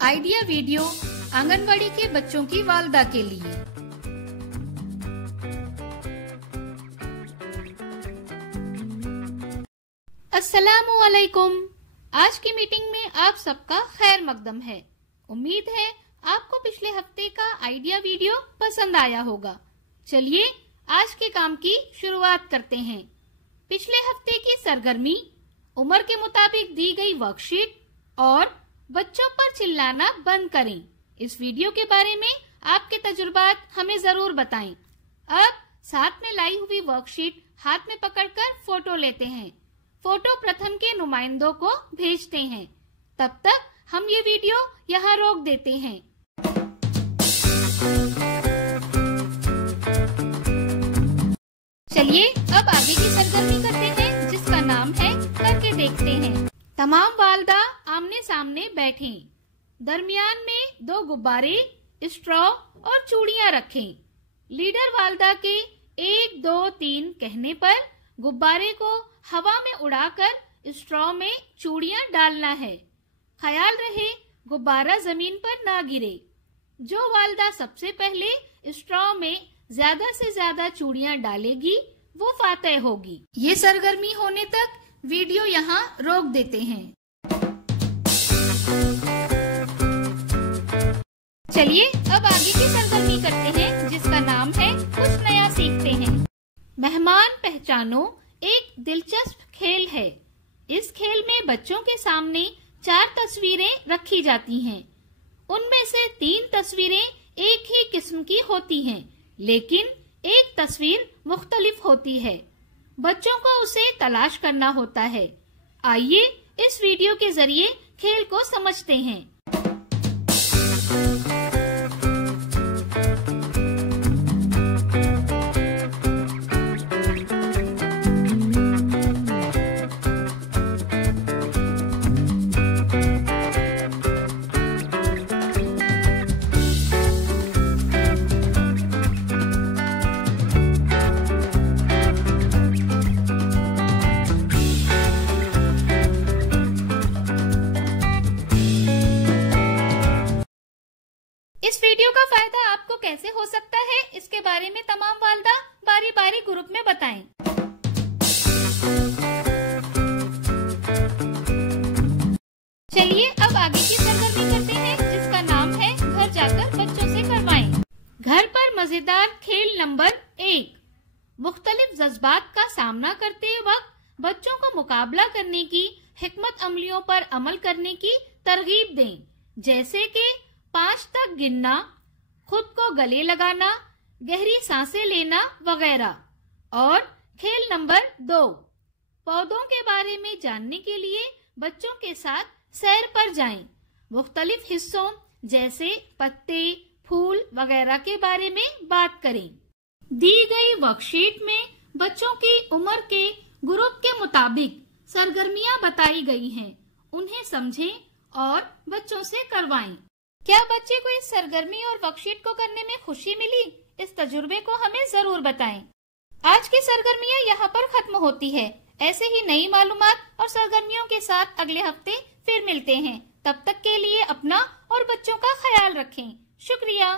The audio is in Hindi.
आइडिया वीडियो आंगनवाड़ी के बच्चों की वालदा के लिए। अस्सलामु अलैकुम। आज की मीटिंग में आप सबका खैर मकदम है। उम्मीद है आपको पिछले हफ्ते का आइडिया वीडियो पसंद आया होगा। चलिए आज के काम की शुरुआत करते हैं। पिछले हफ्ते की सरगर्मी, उम्र के मुताबिक दी गई वर्कशीट और बच्चों पर चिल्लाना बंद करें, इस वीडियो के बारे में आपके तजुर्बात हमें जरूर बताएं। अब साथ में लाई हुई वर्कशीट हाथ में पकड़कर फोटो लेते हैं। फोटो प्रथम के नुमाइंदों को भेजते हैं। तब तक हम ये वीडियो यहाँ रोक देते हैं। चलिए अब आगे की सरगर्मी करते हैं, जिसका नाम है करके देखते हैं। तमाम वालदा आमने सामने बैठें। दरमियान में 2 गुब्बारे, स्ट्रॉ और चूड़ियां रखें। लीडर वालदा के 1, 2, 3 कहने पर गुब्बारे को हवा में उड़ाकर स्ट्रॉ में चूड़ियां डालना है। ख्याल रहे गुब्बारा जमीन पर ना गिरे। जो वालदा सबसे पहले स्ट्रॉ में ज्यादा से ज्यादा चूड़ियां डालेगी वो फातेह होगी। ये सरगर्मी होने तक वीडियो यहाँ रोक देते हैं। चलिए अब आगे की सरगर्मी करते हैं, जिसका नाम है कुछ नया सीखते हैं। मेहमान पहचानो एक दिलचस्प खेल है। इस खेल में बच्चों के सामने 4 तस्वीरें रखी जाती हैं। उनमें से 3 तस्वीरें एक ही किस्म की होती हैं, लेकिन एक तस्वीर मुख्तलिफ होती है। बच्चों को उसे तलाश करना होता है। आइए इस वीडियो के जरिए खेल को समझते हैं। इस वीडियो का फायदा आपको कैसे हो सकता है, इसके बारे में तमाम वालदा बारी बारी ग्रुप में बताएं। चलिए अब आगे की सरगर्मी करते हैं, जिसका नाम है घर जाकर बच्चों से करवाएं। घर पर मजेदार खेल नंबर 1। मुख्तलिफ जज्बात का सामना करते वक्त बच्चों को मुकाबला करने की हिकमत अमलियों पर अमल करने की तरगीब दें, जैसे कि 5 तक गिनना, खुद को गले लगाना, गहरी सांसें लेना वगैरह। और खेल नंबर 2, पौधों के बारे में जानने के लिए बच्चों के साथ सैर पर जाएं। मुख्तलिफ हिस्सों जैसे पत्ते, फूल वगैरह के बारे में बात करें। दी गई वर्कशीट में बच्चों की उम्र के ग्रुप के मुताबिक सरगर्मियां बताई गई हैं। उन्हें समझें और बच्चों से करवाएं। क्या बच्चे को इस सरगर्मी और वर्कशीट को करने में खुशी मिली? इस तजुर्बे को हमें जरूर बताएं। आज की सरगर्मियां यहाँ पर खत्म होती है। ऐसे ही नई मालूमात और सरगर्मियों के साथ अगले हफ्ते फिर मिलते हैं। तब तक के लिए अपना और बच्चों का ख्याल रखें। शुक्रिया।